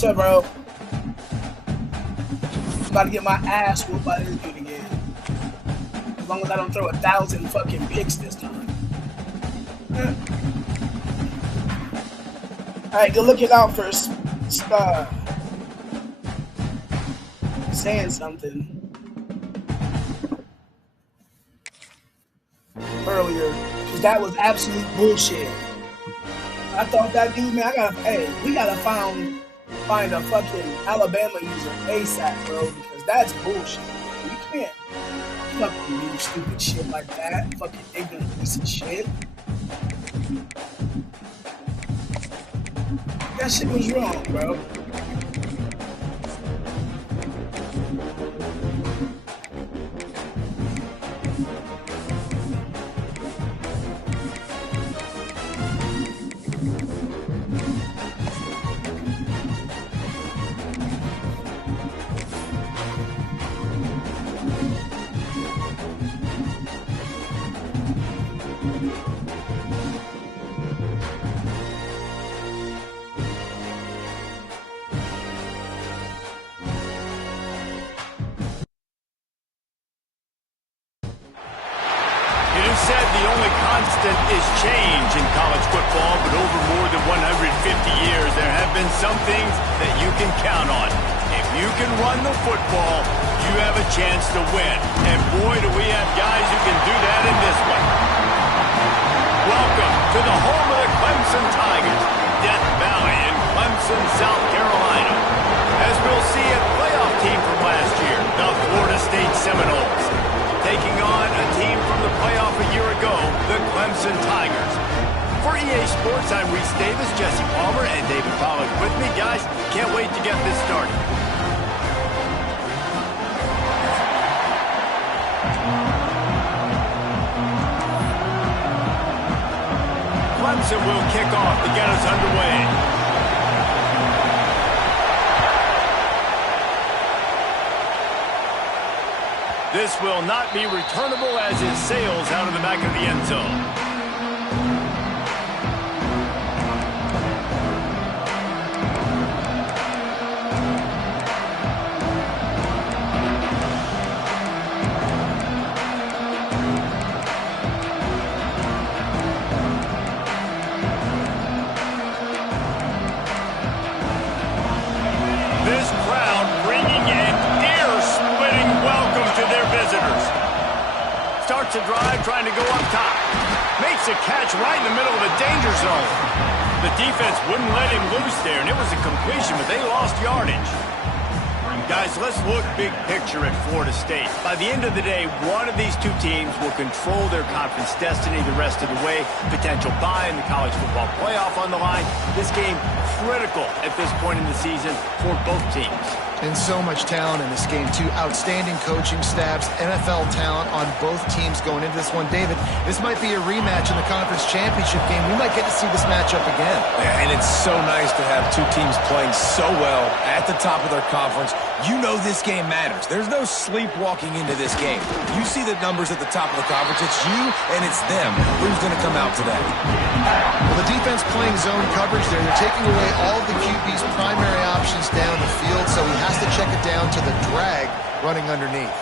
What's up, bro? I'm about to get my ass whooped by this dude again. As long as I don't throw 1,000 fucking picks this time. Alright, good looking out for saying something earlier, because that was absolute bullshit. I thought that dude, man, we gotta find a fucking Alabama user ASAP, bro, because that's bullshit. You can't fucking do stupid shit like that. Fucking ignorant piece of shit. That shit was wrong, bro. Said the only constant is change in college football, but over more than 150 years, there have been some things that you can count on. If you can run the football, you have a chance to win. And boy, do we have guys who can do that in this one. Welcome to the home of the Clemson Tigers, Death Valley in Clemson, South Carolina. As we'll see, a playoff team from last year, the Florida State Seminoles, taking on a team from the playoff a year ago, the Clemson Tigers. For EA Sports, I'm Reese Davis, Jesse Palmer, and David Pollack with me. Guys, can't wait to get this started. Clemson will kick off to get us underway. This will not be returnable as it sails out of the back of the end zone. This crowd bringing an ear-splitting welcome to their visitors. Starts a drive trying to go up top. Makes a catch right in the middle of the danger zone. The defense wouldn't let him loose there, and it was a completion, but they lost yardage. Guys, let's look big picture at Florida State. By the end of the day, one of these two teams will control their conference destiny the rest of the way. Potential bye in the college football playoff on the line. This game critical at this point in the season for both teams. And so much talent in this game, too. Outstanding coaching staffs, NFL talent on both teams going into this one. David, this might be a rematch in the conference championship game. We might get to see this matchup again. Yeah, and it's so nice to have two teams playing so well at the top of their conference. You know this game matters. There's no sleepwalking into this game. You see the numbers at the top of the conference. It's you and it's them. Who's going to come out today? Well, the defense playing zone coverage there. They're taking away all of the QB's primary options down the field, so he has to check it down to the drag running underneath.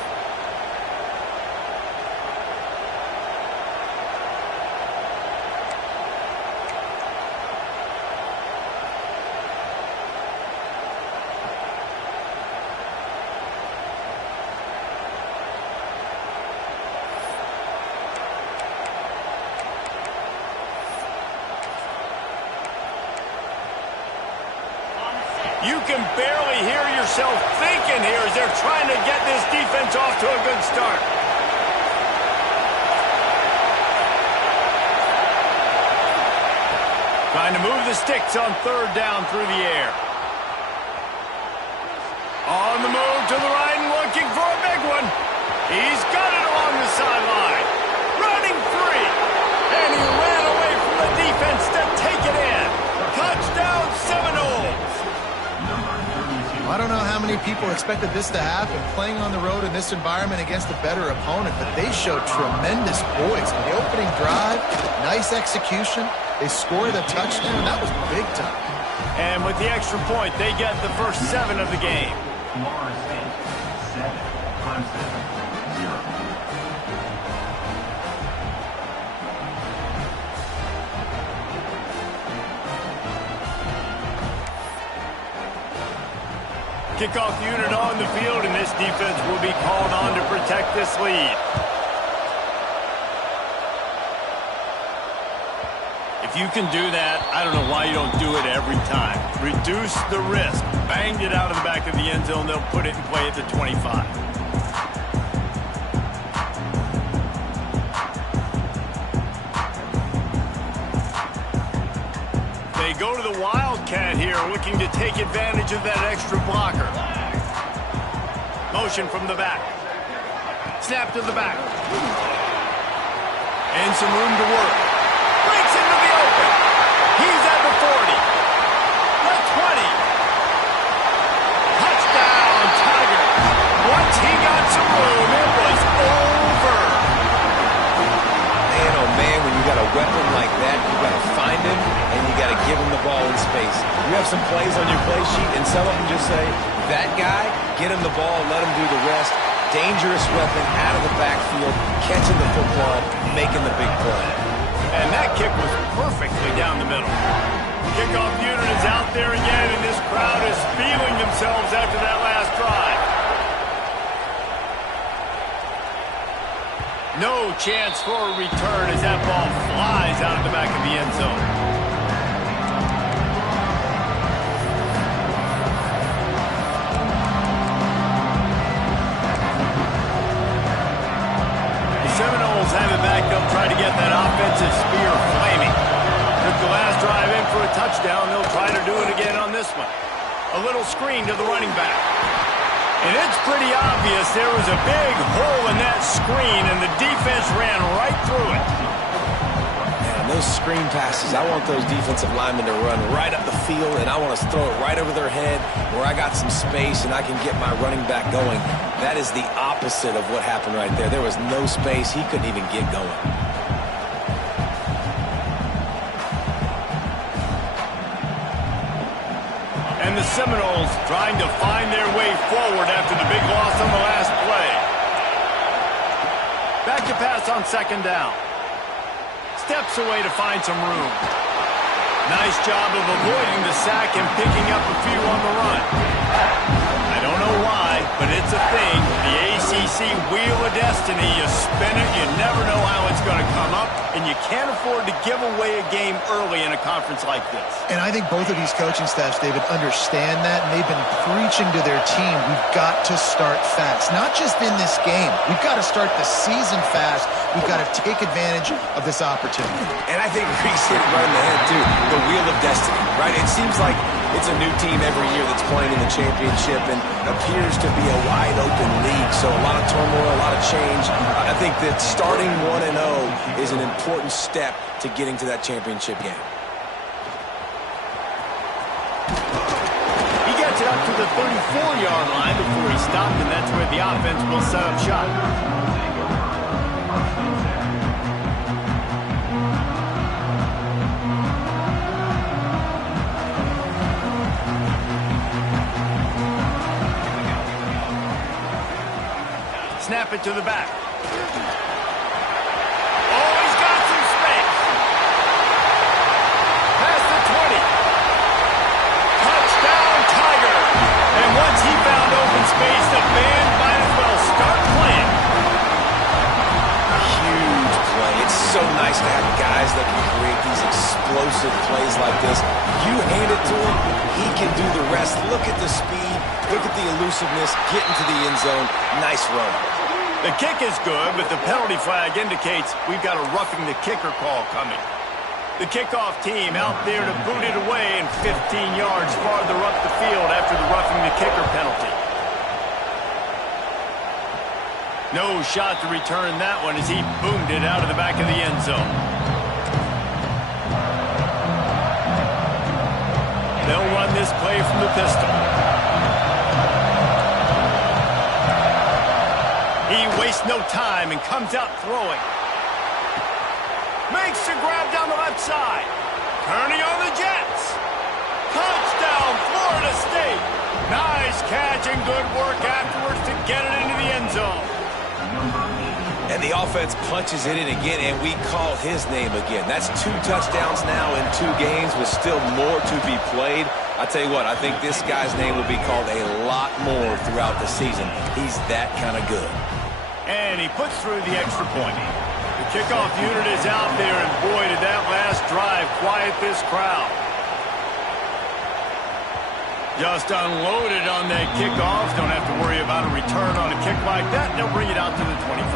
You can barely hear yourself thinking here as they're trying to get this defense off to a good start. Trying to move the sticks on third down through the air. On the move to the right and looking for a big one. He's got it along the sideline. Running free. And he ran away from the defense to take it in. Touchdown Seminoles. I don't know how many people expected this to happen, playing on the road in this environment against a better opponent, but they showed tremendous poise. In the opening drive, nice execution. They scored a touchdown. That was big time. And with the extra point, they get the first 7 of the game. Florida State, 7. Clemson, 0. Kickoff unit on the field, and this defense will be called on to protect this lead. If you can do that, I don't know why you don't do it every time. Reduce the risk. Banged it out of the back of the end zone. They'll put it in play at the 25. They go to the Wildcat here, looking to take advantage of that extra blocker. Motion from the back. Snap to the back. And some room to work. Breaks into the open. He's at the 40. The 20. Touchdown, Tigers. Once he got some room, it was over. Man, oh man, when you got a weapon like that, you got to find him and you got to give him the ball in space. You have some plays on your play sheet, and some of them just say, that guy, get him the ball, let him do the rest. Dangerous weapon out of the backfield, catching the football, making the big play. And that kick was perfectly down the middle. Kickoff unit is out there again, and this crowd is feeling themselves after that last drive. No chance for a return as that ball flies out of the back of the end zone. Seminoles have it back up, trying to get that offensive spear flaming. Took the last drive in for a touchdown. They'll try to do it again on this one. A little screen to the running back. And it's pretty obvious there was a big hole in that screen, and the defense ran right through it. Man, those screen passes, I want those defensive linemen to run right up the field, and I want to throw it right over their head where I got some space and I can get my running back going. That is the opposite of what happened right there. There was no space. He couldn't even get going. And the Seminoles trying to find their way forward after the big loss on the last play. Back to pass on second down. Steps away to find some room. Nice job of avoiding the sack and picking up a few on the run. I don't know why, but it's a thing. The ACC Wheel of Destiny. You spin it, you never know how it's going to come up, and you can't afford to give away a game early in a conference like this. And I think both of these coaching staffs, David, understand that, and they've been preaching to their team, we've got to start fast. Not just in this game. We've got to start the season fast. We've got to take advantage of this opportunity. And I think Reese hit it right in the head, too. The Wheel of Destiny, right? It seems like it's a new team every year that's playing in the championship and appears to be a wide-open league. So a lot of turmoil, a lot of change. I think that starting 1-0 is an important step to getting to that championship game. He gets it up to the 34-yard line before he stopped, and that's where the offense will set up shop. Snap it to the back. Oh, he's got some space. Past the 20. Touchdown, Tiger. And once he found open space, the band might as well start playing. Huge play. It's so nice to have guys that can create these explosive plays like this. You hand it to him, he can do the rest. Look at the speed. Look at the elusiveness. Get into the end zone. Nice run. The kick is good, but the penalty flag indicates we've got a roughing the kicker call coming. The kickoff team out there to boot it away and 15 yards farther up the field after the roughing the kicker penalty. No shot to return that one as he boomed it out of the back of the end zone. They'll run this play from the pistol. He wastes no time and comes out throwing. Makes the grab down the left side. Turning on the Jets. Touchdown! Nice catch and good work afterwards to get it into the end zone. And the offense punches it in again, and we call his name again. That's 2 touchdowns now in 2 games with still more to be played. I tell you what, I think this guy's name will be called a lot more throughout the season. He's that kind of good. And he puts through the extra point. The kickoff unit is out there, and boy, did that last drive quiet this crowd. Just unloaded on that kickoff. Don't have to worry about a return on a kick like that. They'll bring it out to the 25.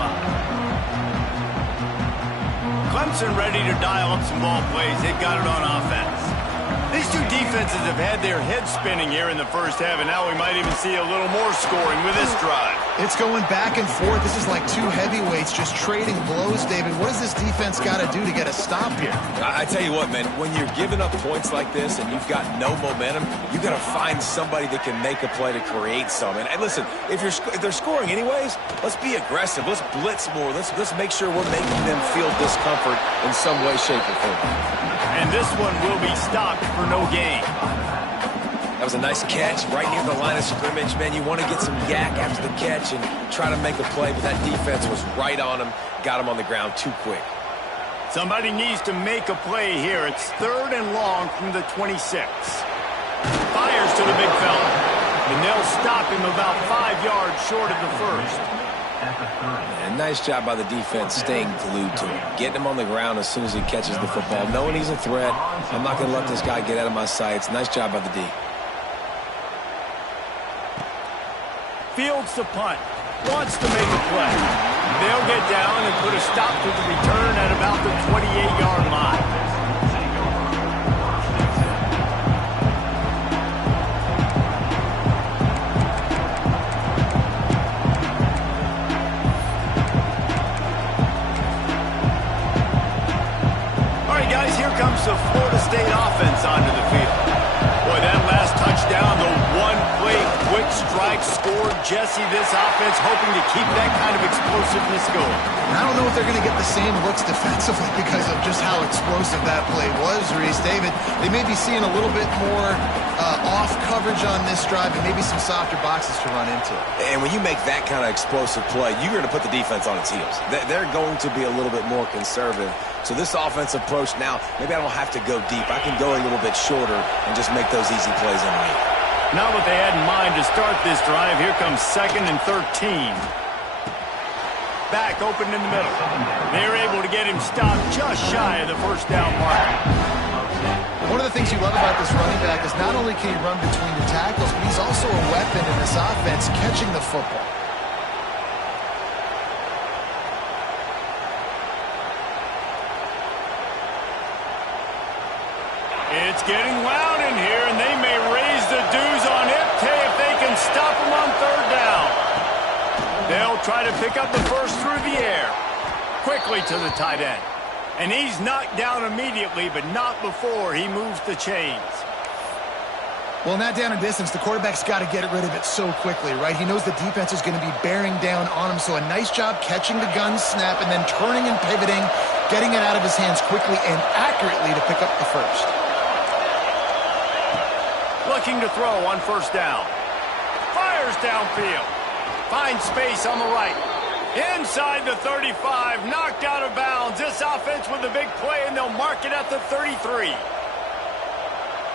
Clemson ready to dial up some ball plays. They've got it on offense. These two defenses have had their heads spinning here in the first half, and now we might even see a little more scoring with this drive. It's going back and forth. This is like 2 heavyweights just trading blows, David. What does this defense got to do to get a stop here? I tell you what, man, when you're giving up points like this and you've got no momentum, you got to find somebody that can make a play to create some. And listen, if they're scoring anyways, let's be aggressive. Let's blitz more. Let's make sure we're making them feel discomfort in some way, shape, or form. And this one will be stopped for no gain. That was a nice catch right near the line of scrimmage, man. You want to get some yak after the catch and try to make a play, but that defense was right on him, got him on the ground too quick. Somebody needs to make a play here. It's 3rd and long from the 26. Fires to the big fella, and they'll stop him about 5 yards short of the first. And nice job by the defense staying glued to him, getting him on the ground as soon as he catches the football, knowing he's a threat. I'm not going to let this guy get out of my sights. Nice job by the D. Fields the punt, wants to make a play. They'll get down and put a stop to the return at about the 28-yard line. All right, guys, here comes the Florida State offense onto the field. Boy, that last touchdown, the one-play quick strike scored. Jesse, this offense hoping to keep that kind of explosiveness going. I don't know if they're going to get the same looks defensively because of just how explosive that play was, Reese. David, they may be seeing a little bit more off coverage on this drive and maybe some softer boxes to run into. And when you make that kind of explosive play, you're going to put the defense on its heels. They're going to be a little bit more conservative. So this offense approach now, maybe I don't have to go deep. I can go a little bit shorter and just make those easy plays underneath. Not what they had in mind to start this drive. Here comes 2nd and 13. Back open in the middle. They're able to get him stopped just shy of the first down mark. One of the things you love about this running back is not only can he run between the tackles, but he's also a weapon in this offense catching the football. It's getting loud in here, and they may raise the dues on Iptay if they can stop him on 3rd down. They'll try to pick up the first through the air. Quickly to the tight end. And he's knocked down immediately, but not before he moves the chains. Well, in that down and distance, the quarterback's got to get rid of it so quickly, right? He knows the defense is going to be bearing down on him, so a nice job catching the gun snap and then turning and pivoting, getting it out of his hands quickly and accurately to pick up the first. Looking to throw on 1st down. Fires downfield. Finds space on the right. Inside the 35. Knocked out of bounds. This offense with a big play, and they'll mark it at the 33.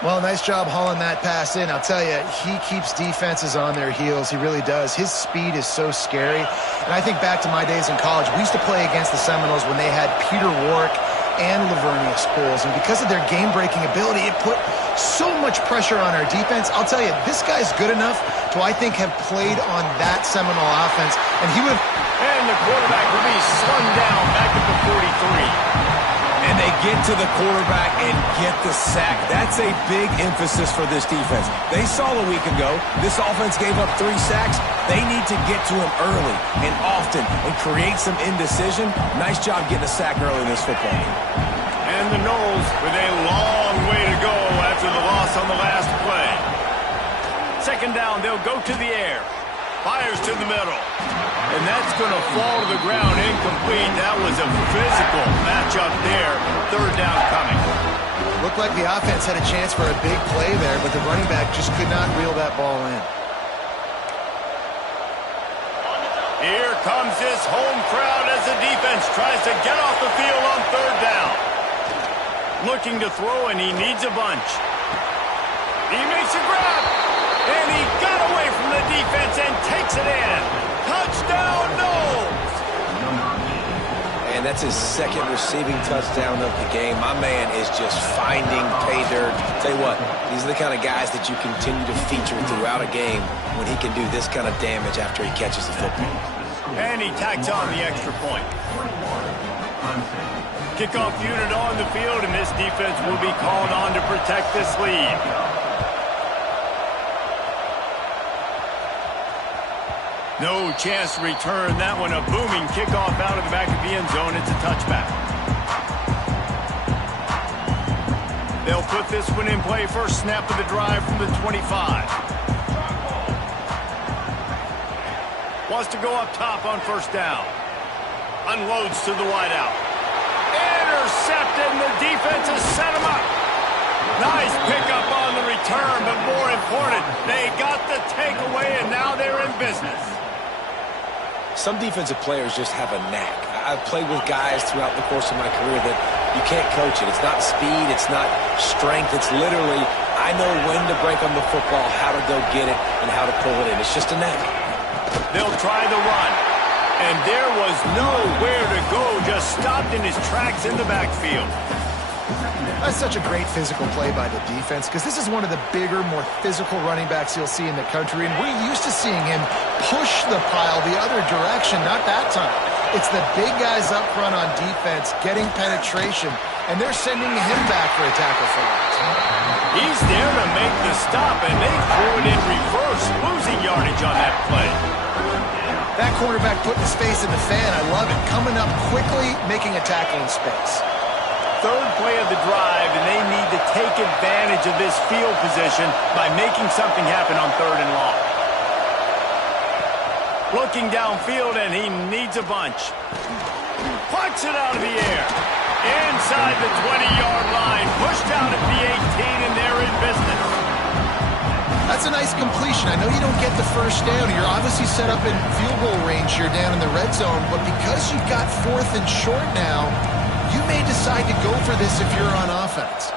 Well, nice job hauling that pass in. I'll tell you, he keeps defenses on their heels. He really does. His speed is so scary. And I think back to my days in college. We used to play against the Seminoles when they had Peter Warrick and Lavernia Scholes. And because of their game-breaking ability, it put so much pressure on our defense. I'll tell you, this guy's good enough to, I think, have played on that Seminole offense. And he would have... And the quarterback will be slung down back at the 43. And they get to the quarterback and get the sack. That's a big emphasis for this defense. They saw a week ago, this offense gave up 3 sacks. They need to get to him early and often and create some indecision. Nice job getting a sack early in this football game. And the Noles with a long way to go after the loss on the last play. 2nd down, they'll go to the air. Fires to the middle. And that's going to fall to the ground incomplete. That was a physical matchup there. Third down coming. Looked like the offense had a chance for a big play there, but the running back just could not reel that ball in. Here comes this home crowd as the defense tries to get off the field on third down. Looking to throw, and he needs a bunch. He makes a grab, and he got away from the defense and takes it in. Touchdown, Knowles! And that's his second receiving touchdown of the game. My man is just finding pay dirt. Tell you what, these are the kind of guys that you continue to feature throughout a game when he can do this kind of damage after he catches the football. And he tacks on the extra point. Kickoff unit on the field, and this defense will be called on to protect this lead. No chance to return that one. A booming kickoff out of the back of the end zone. It's a touchback. They'll put this one in play. First snap of the drive from the 25. Wants to go up top on first down. Unloads to the wideout. Intercepted, and the defense has set him up. Nice pickup on the return, but more important, they got the takeaway, and now they're in business. Some defensive players just have a knack. I've played with guys throughout the course of my career that you can't coach it. It's not speed, it's not strength. It's literally, I know when to break on the football, how to go get it, and how to pull it in. It's just a knack. They'll try the run. And there was nowhere to go, just stopped in his tracks in the backfield. That's such a great physical play by the defense, because this is one of the bigger, more physical running backs you'll see in the country, and we're used to seeing him push the pile the other direction. Not that time. It's the big guys up front on defense getting penetration, and they're sending him back for a tackle for loss. He's there to make the stop, and they threw it in reverse, losing yardage on that play. That quarterback putting his face in the fan, I love it. Coming up quickly, making a tackle in space. Third play of the drive, and they need to take advantage of this field position by making something happen on third and long. Looking downfield, and he needs a bunch. Punts it out of the air. Inside the 20-yard line. Pushed out at the 18, and they're in business. That's a nice completion. I know you don't get the first down. You're obviously set up in field goal range here down in the red zone, but because you've got fourth and short now, you may decide to go for this if you're on offense.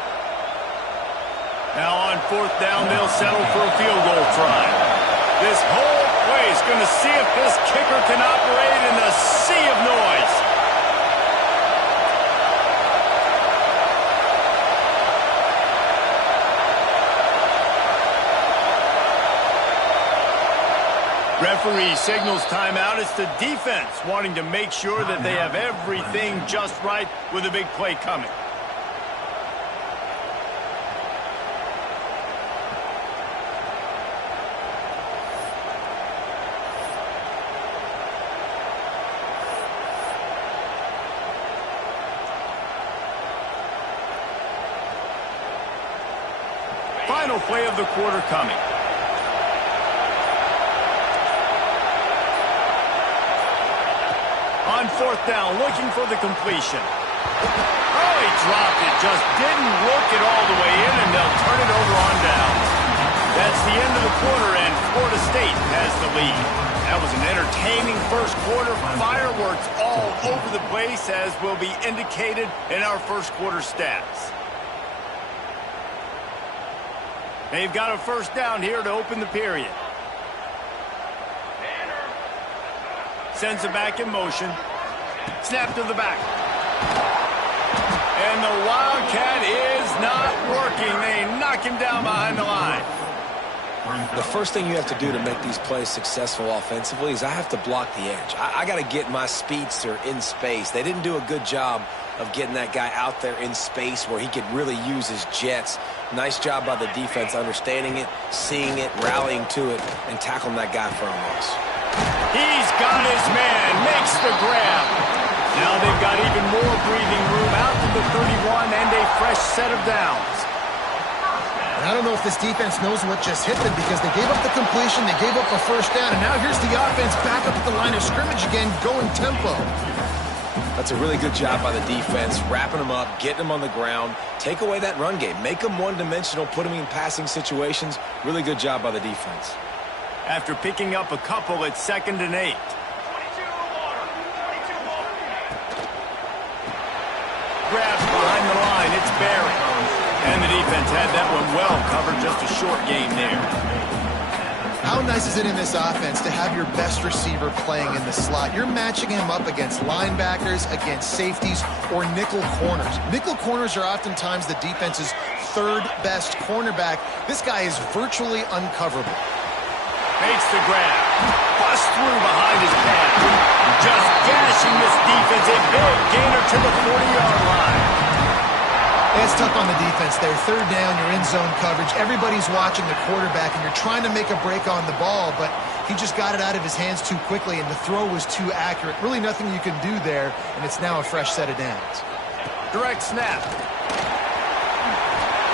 Now on fourth down, they'll settle for a field goal try. This whole place going to see if this kicker can operate in the sea of noise. Referee signals timeout. It's the defense wanting to make sure that they have everything just right with a big play coming. Final play of the quarter coming. On fourth down, looking for the completion. Oh, he dropped it. Just didn't work it all the way in, and they'll turn it over on downs. That's the end of the quarter, and Florida State has the lead. That was an entertaining first quarter. Fireworks all over the place, as will be indicated in our first quarter stats. They've got a first down here to open the period. Sends it back in motion. Snap to the back. And the Wildcat is not working. They knock him down behind the line. The first thing you have to do to make these plays successful offensively is I have to block the edge. I got to get my speedster in space. They didn't do a good job of getting that guy out there in space where he could really use his jets. Nice job by the defense understanding it, seeing it, rallying to it, and tackling that guy for a loss. He's got his man, makes the grab. Now they've got even more breathing room out to the 31 and a fresh set of downs. And I don't know if this defense knows what just hit them because they gave up the completion, they gave up a first down, and now here's the offense back up at the line of scrimmage again, going tempo. That's a really good job by the defense, wrapping them up, getting them on the ground, take away that run game, make them one-dimensional, put them in passing situations. Really good job by the defense. After picking up a couple, it's 2nd and 8. Grabs behind the line, it's Barry. And the defense had that one well covered, just a short game there. How nice is it in this offense to have your best receiver playing in the slot? You're matching him up against linebackers, against safeties, or nickel corners. Nickel corners are oftentimes the defense's third best cornerback. This guy is virtually uncoverable. Makes the grab. Busts through behind his pad. Just gashing this defense. A big gainer to the 40-yard line. It's tough on the defense there. 3rd down, you're in zone coverage. Everybody's watching the quarterback, and you're trying to make a break on the ball, but he just got it out of his hands too quickly, and the throw was too accurate. Really nothing you can do there, and it's now a fresh set of downs. Direct snap.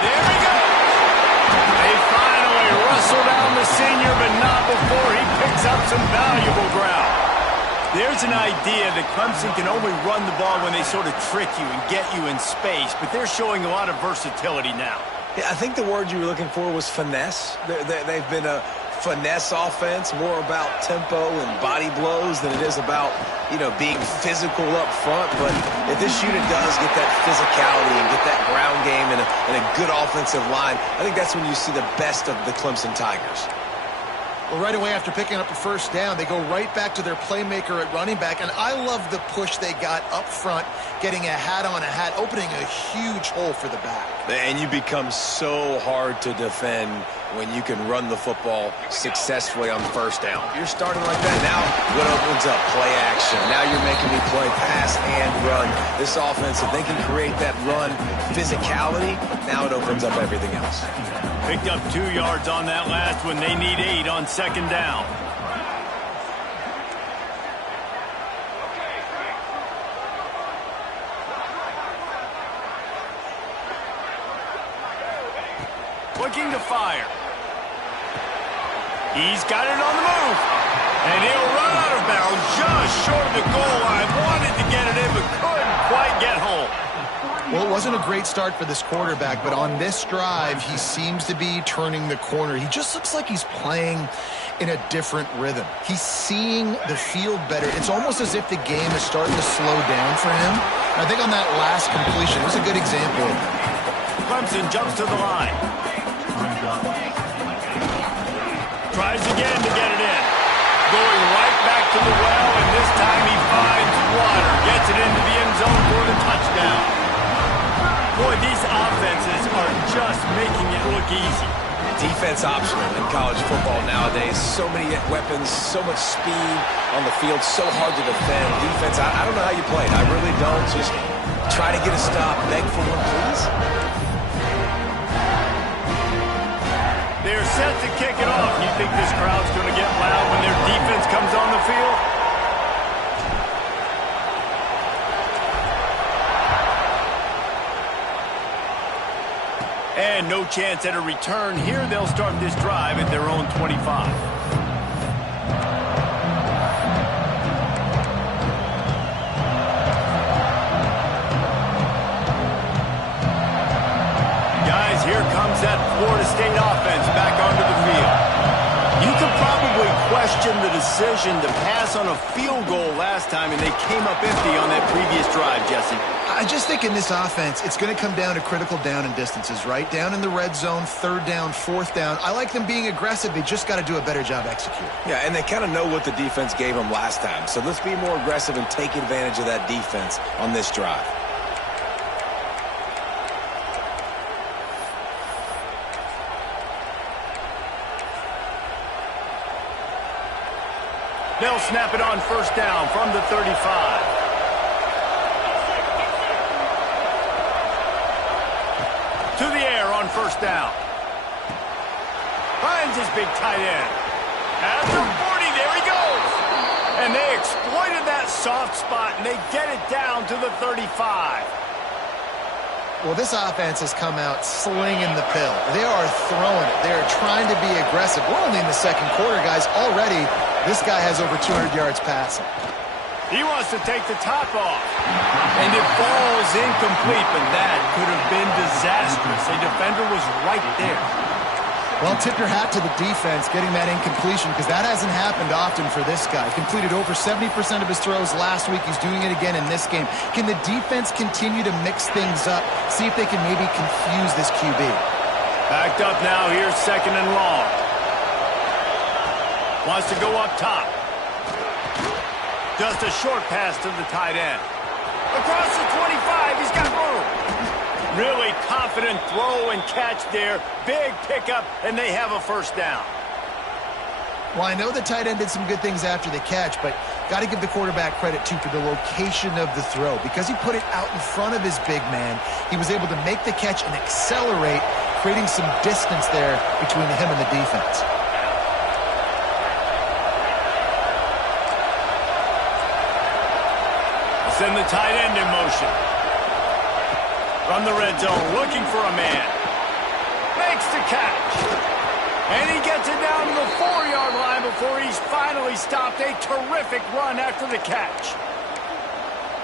There we go. They finally wrestle down the senior, but not before he picks up some valuable ground. There's an idea that Clemson can only run the ball when they sort of trick you and get you in space, but they're showing a lot of versatility now. Yeah, I think the word you were looking for was finesse. They've been a finesse offense, more about tempo and body blows than it is about, being physical up front. But if this unit does get that physicality and get that ground game and a good offensive line, I think that's when you see the best of the Clemson Tigers. Well, right away after picking up a first down, they go right back to their playmaker at running back, and I love the push they got up front, getting a hat on a hat, opening a huge hole for the back. And you become so hard to defend when you can run the football successfully on first down. You're starting like that. Now what opens up? Play action. Now you're making me play pass and run. This offense, if they can create that run physicality, now it opens up everything else. Picked up 2 yards on that last one. They need 8 on 2nd down. Looking to fire. He's got it on the move. And he'll run out of bounds just short of the goal line. Wanted to get it in, but couldn't quite get home. Well, it wasn't a great start for this quarterback, but on this drive, he seems to be turning the corner. He just looks like he's playing in a different rhythm. He's seeing the field better. It's almost as if the game is starting to slow down for him. I think on that last completion, it was a good example. Clemson jumps to the line. Tries again to get it in. Going right back to the well, and this time he finds water. Gets it into the end zone for the touchdown. Boy, these offenses are just making it look easy. Defense optional in college football nowadays. So many weapons, so much speed on the field, so hard to defend. Defense, I don't know how you play it. I really don't. Just try to get a stop, beg for one, please. They're set to kick it off. You think this crowd's going to get loud when their defense comes on the field? And no chance at a return here. They'll start this drive at their own 25. Guys, here comes that Florida State offense back onto the field. You could probably question the decision to pass on a field goal last time, and they came up empty on that previous drive, Jesse. I just think in this offense, it's going to come down to critical down and distances, right? Down in the red zone, 3rd down, 4th down. I like them being aggressive. They just got to do a better job executing. Yeah, and they kind of know what the defense gave them last time. So let's be more aggressive and take advantage of that defense on this drive. They'll snap it on 1st down from the 35. To the air on 1st down. Finds his big tight end. At the 40, there he goes. And they exploited that soft spot, and they get it down to the 35. Well, this offense has come out slinging the pill. They are throwing it. They are trying to be aggressive. We're only in the second quarter, guys. Already, this guy has over 200 yards passing. He wants to take the top off. And it falls incomplete, but that could have been disastrous. A defender was right there. Well, tip your hat to the defense getting that incompletion, because that hasn't happened often for this guy. Completed over 70% of his throws last week. He's doing it again in this game. Can the defense continue to mix things up? See if they can maybe confuse this QB. Backed up now. Here's second and long. Wants to go up top. Just a short pass to the tight end. Across the 25. He's got room. Really confident throw and catch there. Big pickup, and they have a first down. Well, I know the tight end did some good things after the catch, but got to give the quarterback credit, too, for the location of the throw. Because he put it out in front of his big man, he was able to make the catch and accelerate, creating some distance there between him and the defense. Send the tight end in motion. From the red zone, looking for a man. Makes the catch. And he gets it down to the 4-yard line before he's finally stopped. A terrific run after the catch.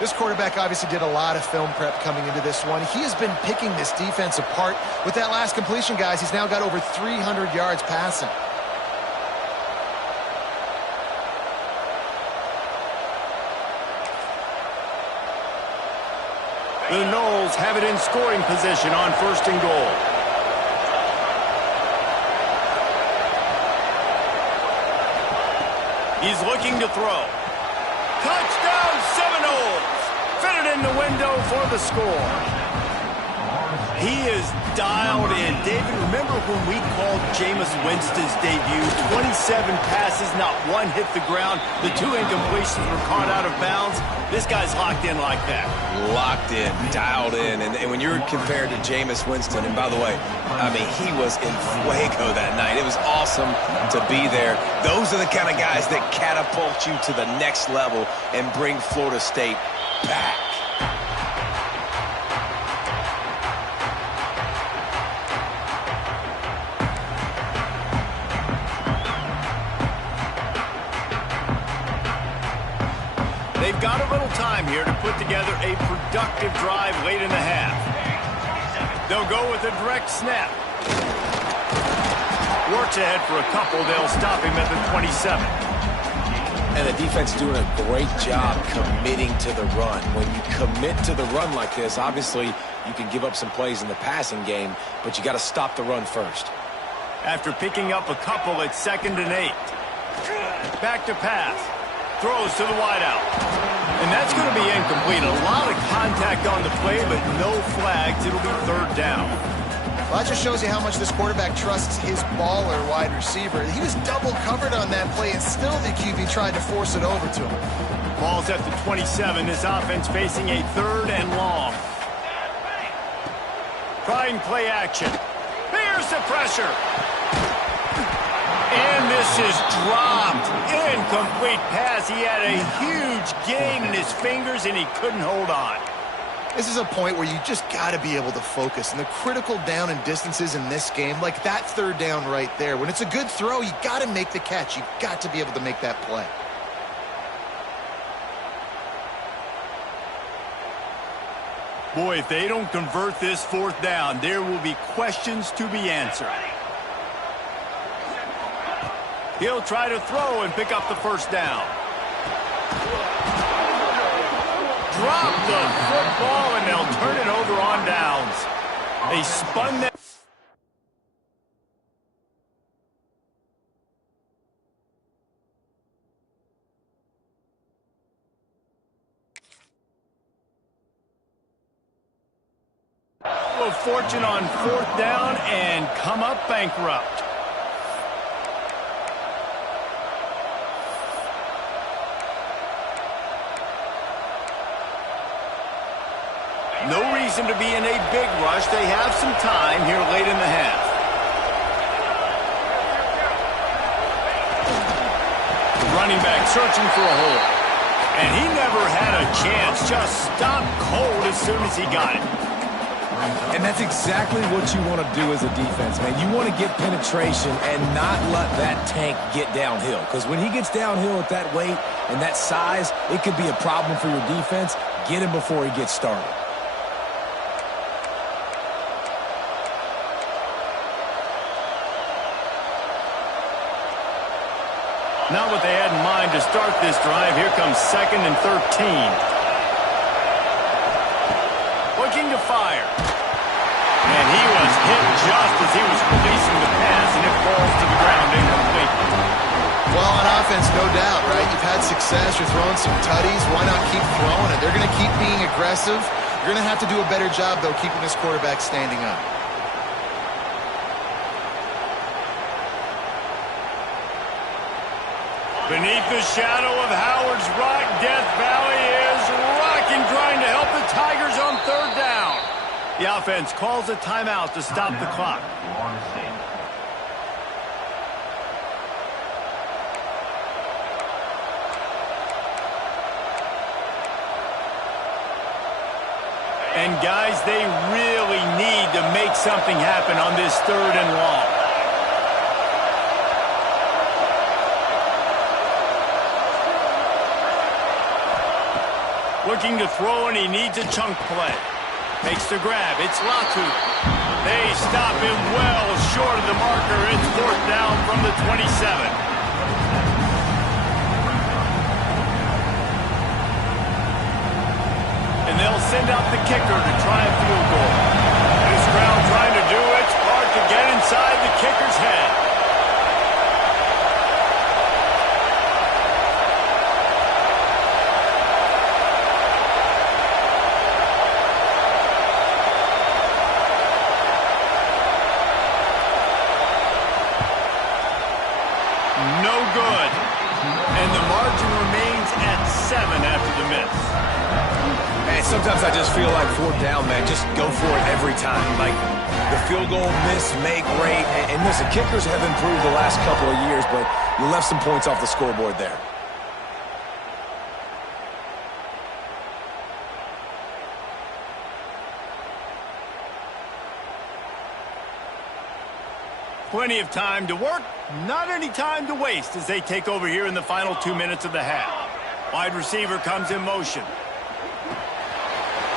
This quarterback obviously did a lot of film prep coming into this one. He has been picking this defense apart. With that last completion, guys, he's now got over 300 yards passing. The Noles have it in scoring position on first and goal. He's looking to throw. Touchdown Seminoles! Fitted in the window for the score. He is dialed in. David, remember when we called Jameis Winston's debut? 27 passes, not one hit the ground. The 2 incompletions were caught out of bounds. This guy's locked in like that. Locked in, dialed in. And when you're compared to Jameis Winston, and by the way, I mean, he was in fuego that night. It was awesome to be there. Those are the kind of guys that catapult you to the next level and bring Florida State back. They've got a little time here to put together a productive drive late in the half. They'll go with a direct snap. Works ahead for a couple. They'll stop him at the 27. And the defense doing a great job committing to the run. When you commit to the run like this, obviously you can give up some plays in the passing game, but you got to stop the run first. After picking up a couple at 2nd and 8. Back to pass. Throws to the wideout. And that's going to be incomplete. A lot of contact on the play, but no flags. It'll be 3rd down. Well, that just shows you how much this quarterback trusts his baller wide receiver. He was double covered on that play, and still the QB tried to force it over to him. Ball's at the 27. This offense facing a 3rd and long. Trying play action. Here's the pressure. And this is dropped. Incomplete pass. He had a huge gain in his fingers, and he couldn't hold on. This is a point where you just got to be able to focus. And the critical down and distances in this game, like that 3rd down right there, when it's a good throw, you got to make the catch. You got to be able to make that play. Boy, if they don't convert this 4th down, there will be questions to be answered. He'll try to throw and pick up the 1st down. Drop the football, and they'll turn it over on downs. They spun that. A fortune on 4th down and come up bankrupt. No reason to be in a big rush. They have some time here late in the half. The running back searching for a hole. And he never had a chance. Just stopped cold as soon as he got it. And that's exactly what you want to do as a defense, man. You want to get penetration and not let that tank get downhill. Because when he gets downhill at that weight and that size, it could be a problem for your defense. Get him before he gets started. Not what they had in mind to start this drive. Here comes 2nd and 13. Looking to fire. And he was hit just as he was releasing the pass, and it falls to the ground incomplete. Well, on offense, no doubt, right? You've had success. You're throwing some tutties. Why not keep throwing it? They're going to keep being aggressive. You're going to have to do a better job, though, keeping this quarterback standing up. Beneath the shadow of Howard's Rock, Death Valley is rocking, trying to help the Tigers on 3rd down. The offense calls a timeout to stop the clock. And guys, they really need to make something happen on this 3rd and long. Looking to throw, and he needs a chunk play. Makes the grab. It's Latu. They stop him well short of the marker. It's 4th down from the 27. And they'll send out the kicker to try a field goal. This crowd trying to do its part to get inside the kicker's head. No good. And the margin remains at 7 after the miss. Man, sometimes I just feel like 4th down, man. Just go for it every time. Like the field goal miss, make, rate. And listen, kickers have improved the last couple of years, but you left some points off the scoreboard there. Plenty of time to work, not any time to waste as they take over here in the final 2 minutes of the half. Wide receiver comes in motion.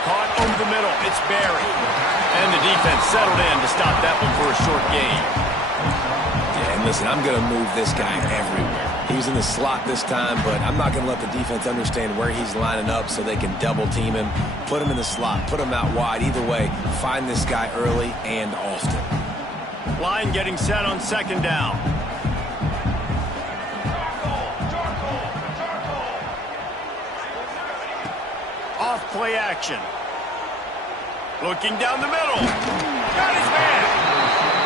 Caught over the middle, it's Barry. And the defense settled in to stop that one for a short gain. Yeah, and listen, I'm going to move this guy everywhere. He's in the slot this time, but I'm not going to let the defense understand where he's lining up so they can double team him. Put him in the slot, put him out wide. Either way, find this guy early and often. Line getting set on 2nd down. Off play action. Looking down the middle. Got his man.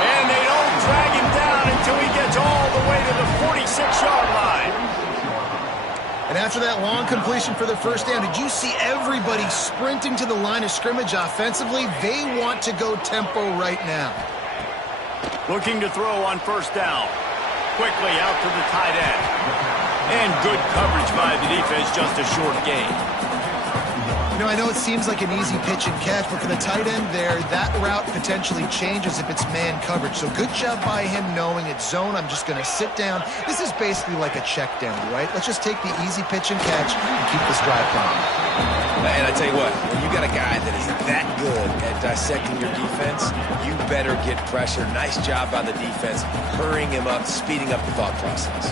And they don't drag him down until he gets all the way to the 46-yard line. And after that long completion for the 1st down, did you see everybody sprinting to the line of scrimmage offensively? They want to go tempo right now. Looking to throw on 1st down. Quickly out to the tight end. And good coverage by the defense, just a short gain. You know, I know it seems like an easy pitch and catch, but for the tight end there, that route potentially changes if it's man coverage. So good job by him knowing it's zone. I'm just going to sit down. This is basically like a check down, right? Let's just take the easy pitch and catch and keep this drive going. And I tell you what, when you got a guy that is that good at dissecting your defense, you better get pressure. Nice job by the defense, hurrying him up, speeding up the thought process.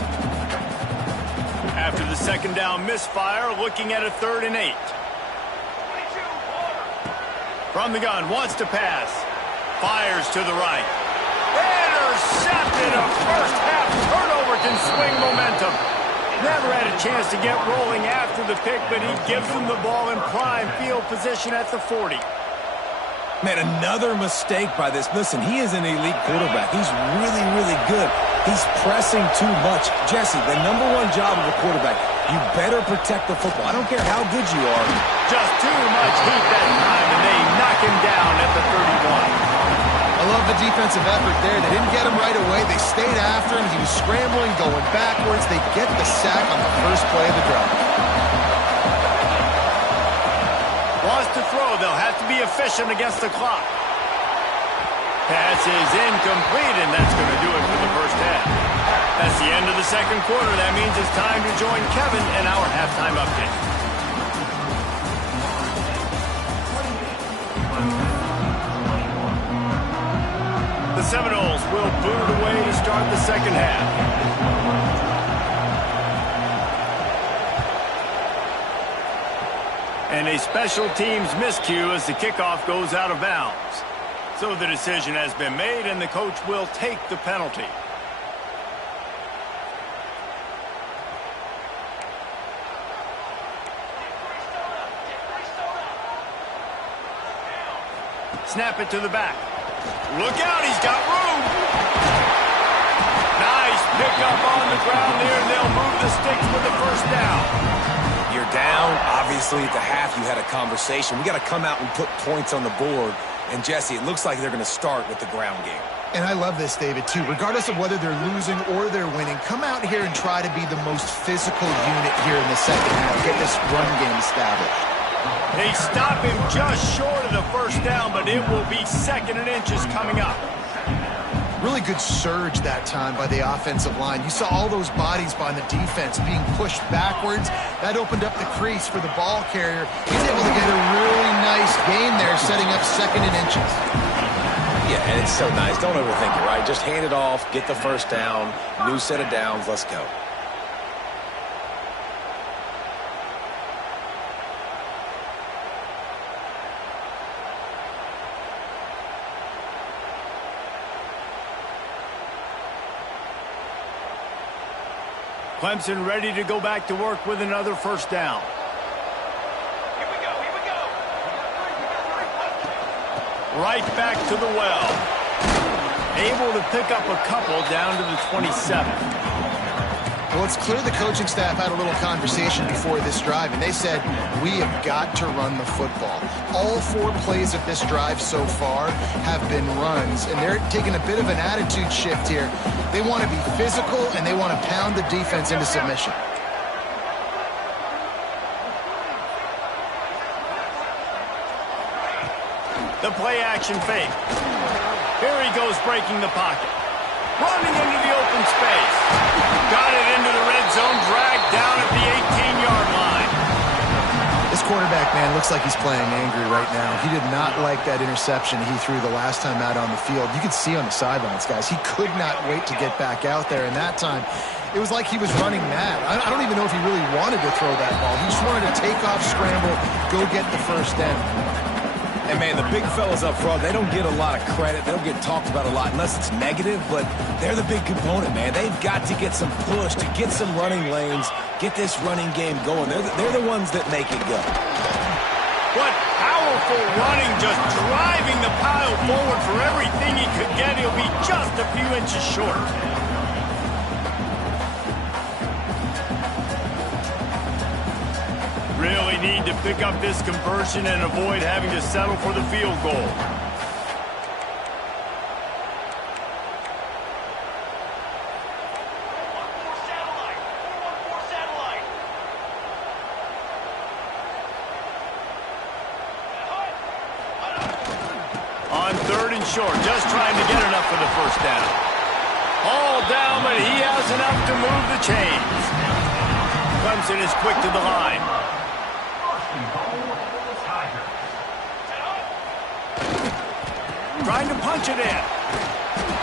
After the 2nd down misfire, looking at a 3rd and 8. From the gun, wants to pass. Fires to the right. Intercepted. A first-half turnover can swing momentum. Never had a chance to get rolling after the pick, but he gives them the ball in prime field position at the 40. Man, another mistake by this. Listen, he is an elite quarterback. He's really, really good. He's pressing too much. Jesse, the #1 job of a quarterback, you better protect the football. I don't care how good you are. Just too much heat that time, and they knock him down at the 31. I love the defensive effort there. They didn't get him right away. They stayed after him. He was scrambling, going backwards. They get the sack on the first play of the drive. Wants to throw. They'll have to be efficient against the clock. Pass is incomplete, and that's going to do it for the first half. That's the end of the second quarter. That means it's time to join Kevin in our halftime update. The Seminoles will boot it away to start the second half. And a special teams miscue as the kickoff goes out of bounds. So the decision has been made, and the coach will take the penalty. Snap it to the back. Look out, he's got room. Nice pickup on the ground there, and they'll move the sticks for the first down. You're down. Obviously, at the half, you had a conversation. We got to come out and put points on the board. And, Jesse, it looks like they're going to start with the ground game. And I love this, David, too. Regardless of whether they're losing or they're winning, come out here and try to be the most physical unit here in the second half. Get this run game established. They stop him just short of the first down, but it will be 2nd and inches coming up. Really good surge that time by the offensive line. You saw all those bodies by the defense being pushed backwards. That opened up the crease for the ball carrier. He's able to get a really nice gain there, setting up 2nd and inches. Yeah, and it's so nice. Don't overthink it, right? Just hand it off, get the first down, new set of downs, let's go. Clemson ready to go back to work with another first down. Here we go. Right back to the well. Able to pick up a couple down to the 27. Well, it's clear the coaching staff had a little conversation before this drive, and they said, we have got to run the football. All 4 plays of this drive so far have been runs, and they're taking a bit of an attitude shift here. They want to be physical, and they want to pound the defense into submission. The play action fake. Here he goes breaking the pocket. Running into the open space. Got it into the red zone, dragged down at the 18-yard line. This quarterback, man, looks like he's playing angry right now. He did not like that interception he threw the last time out on the field. You could see on the sidelines, guys, he could not wait to get back out there. And that time, it was like he was running mad. I don't even know if he really wanted to throw that ball. He just wanted to take off, scramble, go get the first down. And, man, the big fellas up front, they don't get a lot of credit. They don't get talked about a lot unless it's negative, but they're the big component, man. They've got to get some push, to get some running lanes, get this running game going. They're the ones that make it go. What powerful running, just driving the pile forward for everything he could get. He'll be just a few inches short. Really need to pick up this conversion and avoid having to settle for the field goal. On 3rd and short, just trying to get enough for the first down. All down, but he has enough to move the chains. Clemson is quick to the line. Trying to punch it in.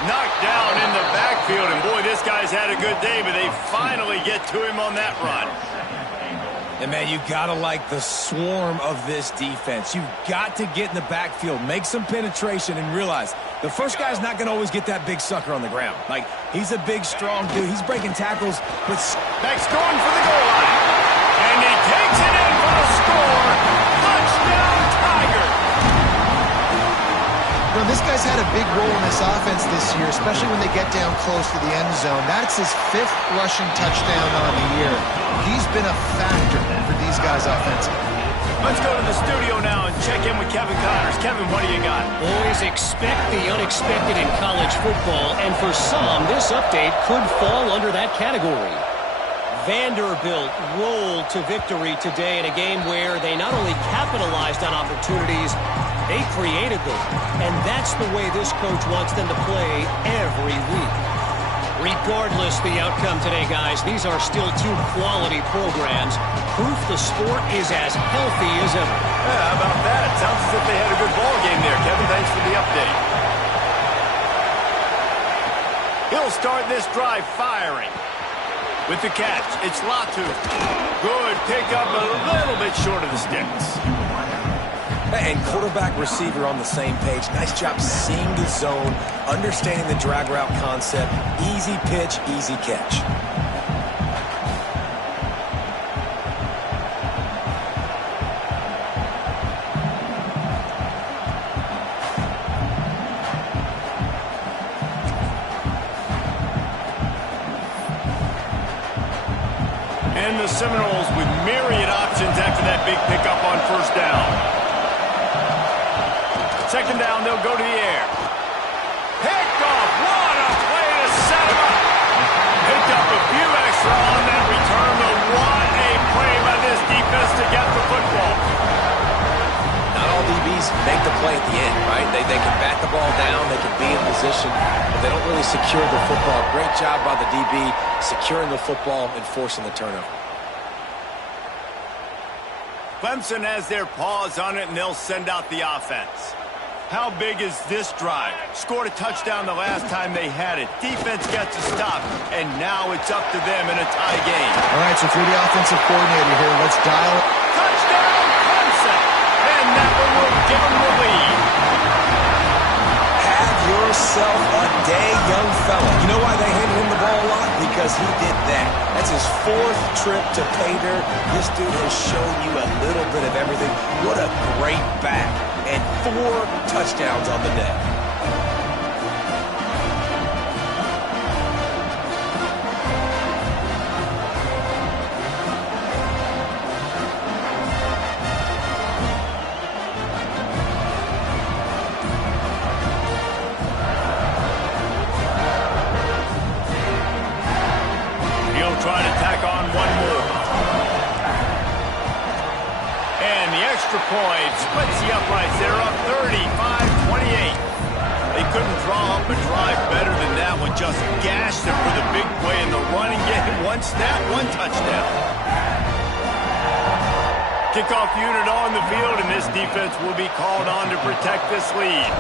Knocked down in the backfield, and boy, this guy's had a good day, but they finally get to him on that run. And, man, you got to like the swarm of this defense. You've got to get in the backfield, make some penetration, and realize the first guy's not going to always get that big sucker on the ground. Like, he's a big, strong dude. He's breaking tackles. But Beck's going for the goal line. And he takes it in for the score. Touchdown, Tiger. Well, this guy's had a big role in this offense this year, especially when they get down close to the end zone. That's his 5th rushing touchdown on the year. He's been a factor for these guys offensively. Let's go to the studio now and check in with Kevin Connors. Kevin, what do you got? Boys, expect the unexpected in college football, and for some, this update could fall under that category. Vanderbilt rolled to victory today in a game where they not only capitalized on opportunities, They created them, and that's the way this coach wants them to play every week. Regardless the outcome today, guys, these are still two quality programs. Proof the sport is as healthy as ever. Yeah, how about that? Sounds as if they had a good ball game there. Kevin, thanks for the update. He'll start this drive firing. With the catch, it's Latu. Good pickup, a little bit short of the sticks. And quarterback receiver on the same page. Nice job seeing the zone, understanding the drag route concept. Easy pitch, easy catch. And the Seminoles with myriad options after that big pickup on first down. Second down, they'll go to the air. Picked off. What a play to set him up. Picked up a few extra on that return, but what a play by this defense to get the football. Not all DBs make the play at the end, right? They can bat the ball down, they can be in position, but they don't really secure the football. Great job by the DB securing the football and forcing the turnover. Clemson has their paws on it, and they'll send out the offense. How big is this drive? Scored a touchdown the last time they had it. Defense gets a stop, and now it's up to them in a tie game. All right, so if you're the offensive coordinator here, let's dial. Touchdown, Clemson! And that one will give them the lead. Have yourself a day, young fella. You know why they handed him the ball a lot? Because he did that. That's his fourth trip to pay dirt. This dude has shown you a little bit of everything. What a great back. And 4 touchdowns on the day. He'll try to tack on one more. And the extra point splits the uprights. They're up 35-28. They couldn't draw up a drive better than that one. Just gashed them for the big play in the running game. One snap, one touchdown. Kickoff unit on the field, and this defense will be called on to protect this lead.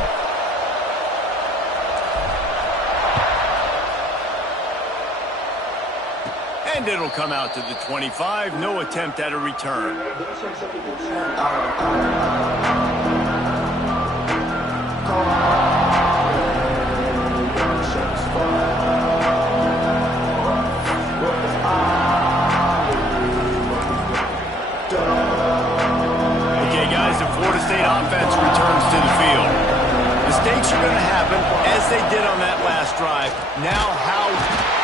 And it'll come out to the 25. No attempt at a return. Okay, guys, the Florida State offense returns to the field. Mistakes are going to happen, as they did on that last drive. Now how...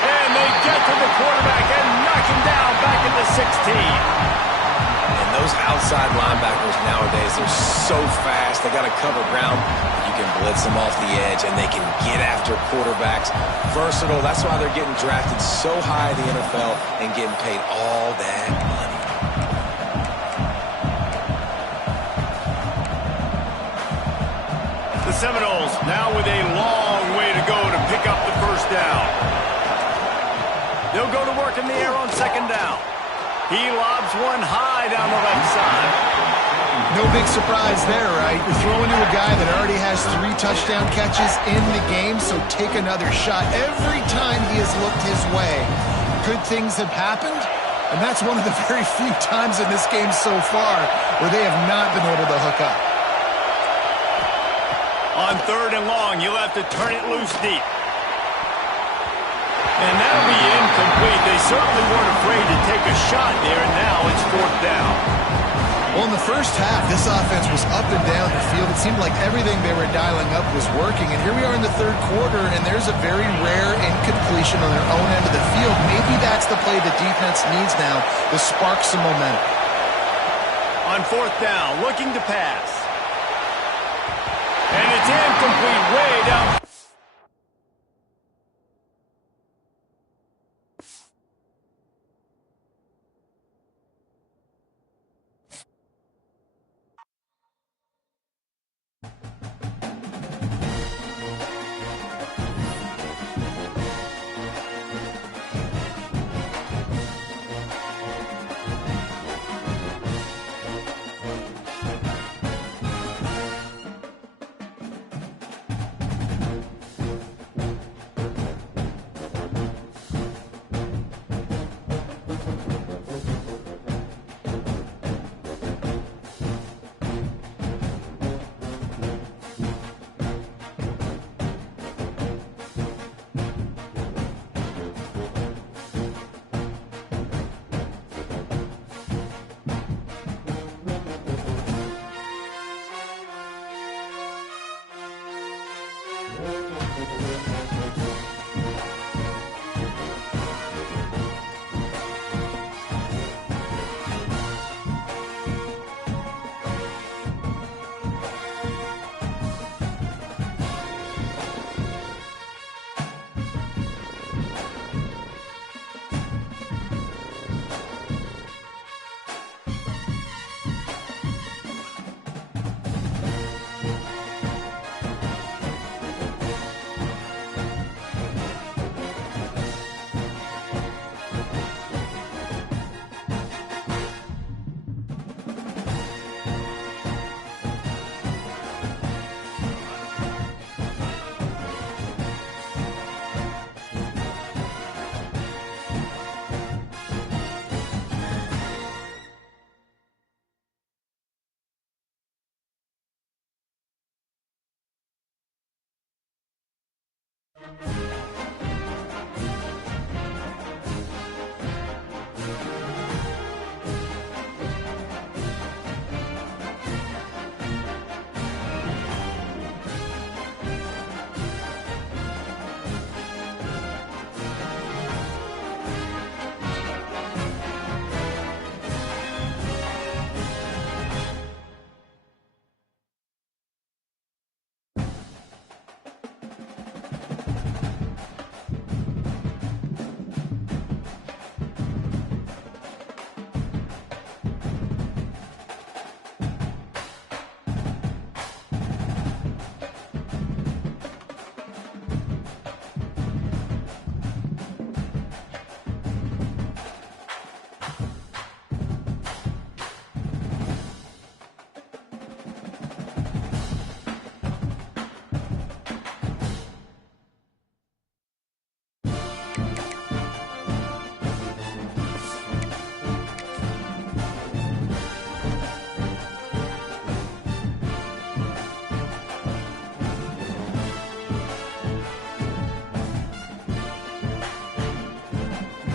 And they get to the quarterback and knock him down back at the 16. And those outside linebackers nowadays, they're so fast. They got to cover ground. You can blitz them off the edge, and they can get after quarterbacks. Versatile. That's why they're getting drafted so high in the NFL and getting paid all that money. The Seminoles now with a long way to go to pick up the first down. They'll go to work in the air on second down. He lobs one high down the left side. No big surprise there, right? You're throwing to a guy that already has 3 touchdown catches in the game, so take another shot. Every time he has looked his way, good things have happened, and that's one of the very few times in this game so far where they have not been able to hook up. On third and long, you'll have to turn it loose deep. And that'll be incomplete. They certainly weren't afraid to take a shot there, and now it's fourth down. Well, in the first half, this offense was up and down the field. It seemed like everything they were dialing up was working. And here we are in the third quarter, and there's a very rare incompletion on their own end of the field. Maybe that's the play the defense needs now to spark some momentum. On fourth down, looking to pass. And it's incomplete way down